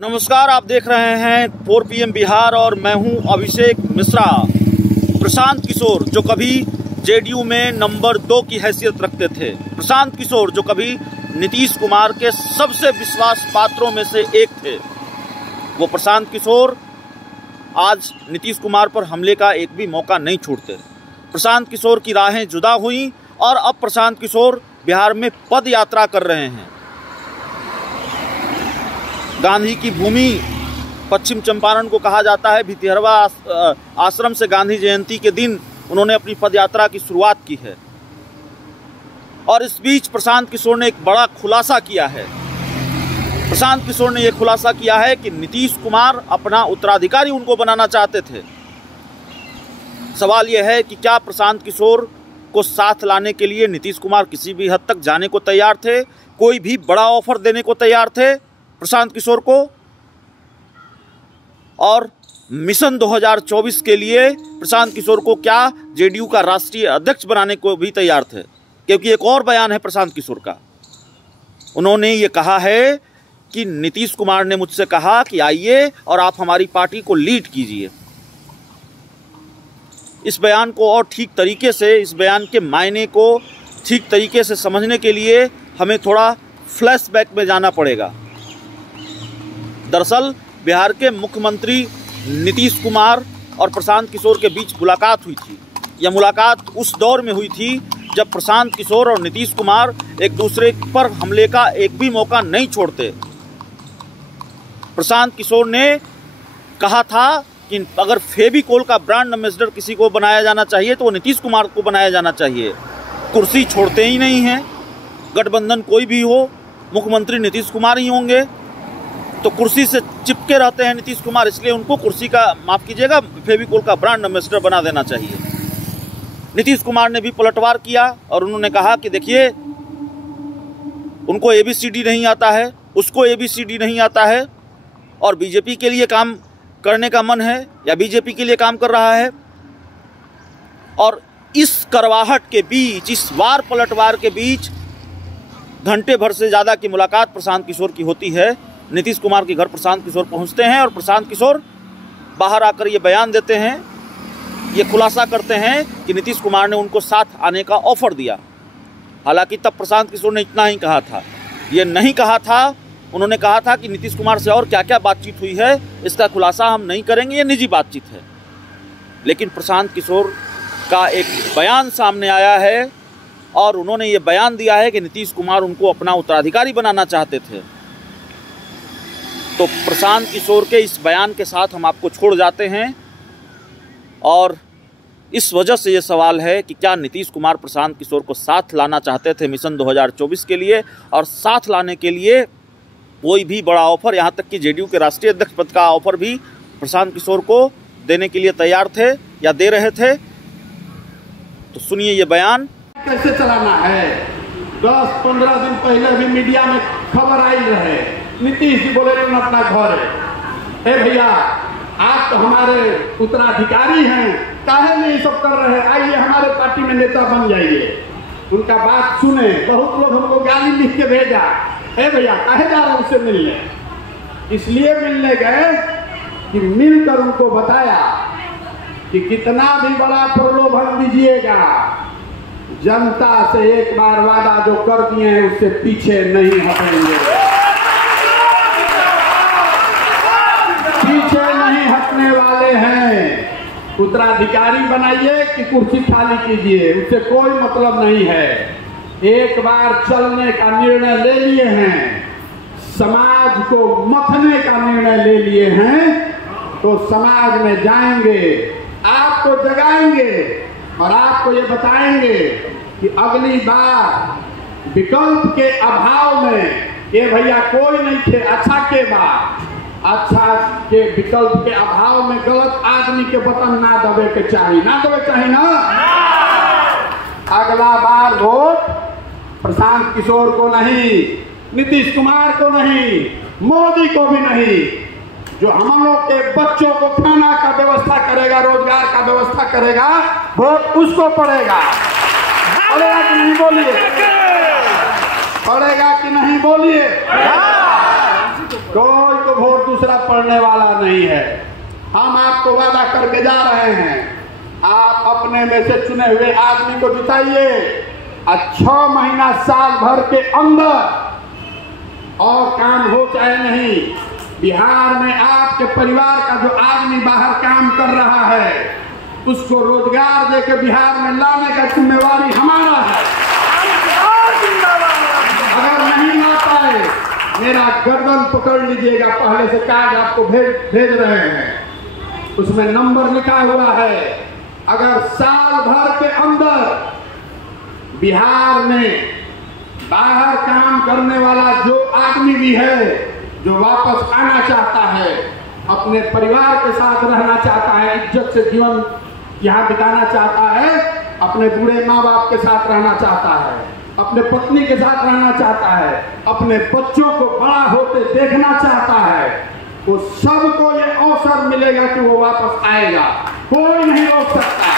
नमस्कार, आप देख रहे हैं 4 PM बिहार और मैं हूं अभिषेक मिश्रा। प्रशांत किशोर जो कभी जेडीयू में नंबर 2 की हैसियत रखते थे, प्रशांत किशोर जो कभी नीतीश कुमार के सबसे विश्वास पात्रों में से एक थे, वो प्रशांत किशोर आज नीतीश कुमार पर हमले का एक भी मौका नहीं छोड़ते। प्रशांत किशोर की राहें जुदा हुई और अब प्रशांत किशोर बिहार में पद यात्रा कर रहे हैं। गांधी की भूमि पश्चिम चंपारण को कहा जाता है। भितिहरवा आश्रम से गांधी जयंती के दिन उन्होंने अपनी पद यात्रा की शुरुआत की है और इस बीच प्रशांत किशोर ने एक बड़ा खुलासा किया है। प्रशांत किशोर ने यह खुलासा किया है कि नीतीश कुमार अपना उत्तराधिकारी उनको बनाना चाहते थे। सवाल यह है कि क्या प्रशांत किशोर को साथ लाने के लिए नीतीश कुमार किसी भी हद तक जाने को तैयार थे, कोई भी बड़ा ऑफर देने को तैयार थे प्रशांत किशोर को, और मिशन 2024 के लिए प्रशांत किशोर को क्या जेडीयू का राष्ट्रीय अध्यक्ष बनाने को भी तैयार थे। क्योंकि एक और बयान है प्रशांत किशोर का, उन्होंने ये कहा है कि नीतीश कुमार ने मुझसे कहा कि आइए और आप हमारी पार्टी को लीड कीजिए। इस बयान को और ठीक तरीके से, इस बयान के मायने को ठीक तरीके से समझने के लिए हमें थोड़ा फ्लैशबैक में जाना पड़ेगा। दरअसल बिहार के मुख्यमंत्री नीतीश कुमार और प्रशांत किशोर के बीच मुलाकात हुई थी। यह मुलाकात उस दौर में हुई थी जब प्रशांत किशोर और नीतीश कुमार एक दूसरे पर हमले का एक भी मौका नहीं छोड़ते। प्रशांत किशोर ने कहा था कि अगर फेविकोल का ब्रांड एम्बेसडर किसी को बनाया जाना चाहिए तो वो नीतीश कुमार को बनाया जाना चाहिए। कुर्सी छोड़ते ही नहीं हैं, गठबंधन कोई भी हो, मुख्यमंत्री नीतीश कुमार ही होंगे, तो कुर्सी से चिपके रहते हैं नीतीश कुमार, इसलिए उनको कुर्सी का, माफ कीजिएगा, फेविकोल का ब्रांड एम्बेसडर बना देना चाहिए। नीतीश कुमार ने भी पलटवार किया और उन्होंने कहा कि देखिए, उनको ABCD नहीं आता है, उसको ABCD नहीं आता है और बीजेपी के लिए काम करने का मन है या बीजेपी के लिए काम कर रहा है। और इस करवाहट के बीच, इस वार पलटवार के बीच घंटे भर से ज़्यादा की मुलाकात प्रशांत किशोर की होती है। नीतीश कुमार के घर प्रशांत किशोर पहुंचते हैं और प्रशांत किशोर बाहर आकर ये बयान देते हैं, ये खुलासा करते हैं कि नीतीश कुमार ने उनको साथ आने का ऑफर दिया। हालांकि तब प्रशांत किशोर ने इतना ही कहा था, ये नहीं कहा था, उन्होंने कहा था कि नीतीश कुमार से और क्या क्या बातचीत हुई है इसका खुलासा हम नहीं करेंगे, ये निजी बातचीत है। लेकिन प्रशांत किशोर का एक बयान सामने आया है और उन्होंने ये बयान दिया है कि नीतीश कुमार उनको अपना उत्तराधिकारी बनाना चाहते थे। तो प्रशांत किशोर के इस बयान के साथ हम आपको छोड़ जाते हैं और इस वजह से ये सवाल है कि क्या नीतीश कुमार प्रशांत किशोर को साथ लाना चाहते थे मिशन 2024 के लिए, और साथ लाने के लिए कोई भी बड़ा ऑफर, यहाँ तक कि जेडीयू के राष्ट्रीय अध्यक्ष पद का ऑफर भी प्रशांत किशोर को देने के लिए तैयार थे या दे रहे थे। तो सुनिए ये बयान। कैसे चलाना है, 10-15 दिन पहले भी मीडिया में खबर आई रहे, नीतीश जी बोले अपना घर है, भैया आप तो हमारे उत्तराधिकारी हैं, काहे नहीं सब कर रहे हैं, आइए हमारे पार्टी में नेता बन जाइए। उनका बात सुने, बहुत लोग हमको गाली लिख के भेजा, भैया काहे जा रहे उससे मिलने। इसलिए मिलने गए कि मिलकर उनको बताया कि कितना भी बड़ा प्रलोभन दीजिएगा, जनता से एक बार वादा जो कर दिए हैं उससे पीछे नहीं हटेंगे, पीछे नहीं हटने वाले हैं। उत्तराधिकारी बनाइए कि कुर्सी खाली कीजिए, उससे कोई मतलब नहीं है। एक बार चलने का निर्णय ले लिए हैं, समाज को मथने का निर्णय ले लिए हैं, तो समाज में जाएंगे, आपको जगाएंगे और आपको ये बताएंगे कि अगली बार विकल्प के अभाव में, ये भैया कोई नहीं थे अच्छा के बाद, अच्छा के विकल्प के अभाव में गलत आदमी के बटन ना दबे के चाहिए, ना दबे चाहिए ना। अगला बार वोट प्रशांत किशोर को नहीं, नीतीश कुमार को नहीं, मोदी को भी नहीं, जो हम लोग के बच्चों को खाना का व्यवस्था करेगा, रोजगार का व्यवस्था करेगा, वोट उसको पड़ेगा। पड़ेगा कि नहीं बोलिए, पड़ेगा कि नहीं बोलिए। कोई को वोट करने वाला नहीं है। हम आपको वादा करके जा रहे हैं, आप अपने में से चुने हुए आदमी को जिताइए और 6 महीना साल भर के अंदर और काम हो चाहे नहीं, बिहार में आपके परिवार का जो आदमी बाहर काम कर रहा है उसको रोजगार देकर बिहार में लाने का जिम्मेवारी हमारा है। अगर नहीं ला पाए मेरा गर्दन पकड़ लीजिएगा, पहले से कार्ड आपको भेज रहे हैं, उसमें नंबर लिखा हुआ है। अगर साल भर के अंदर बिहार में बाहर काम करने वाला जो आदमी भी है, जो वापस आना चाहता है, अपने परिवार के साथ रहना चाहता है, इज्जत से जीवन यहाँ बिताना चाहता है, अपने बूढ़े माँ बाप के साथ रहना चाहता है, अपने पत्नी के साथ रहना चाहता है, अपने बच्चों को बड़ा होते देखना चाहता है, वो सबको ये अवसर मिलेगा कि वो वापस आएगा। कोई नहीं रोक सकता।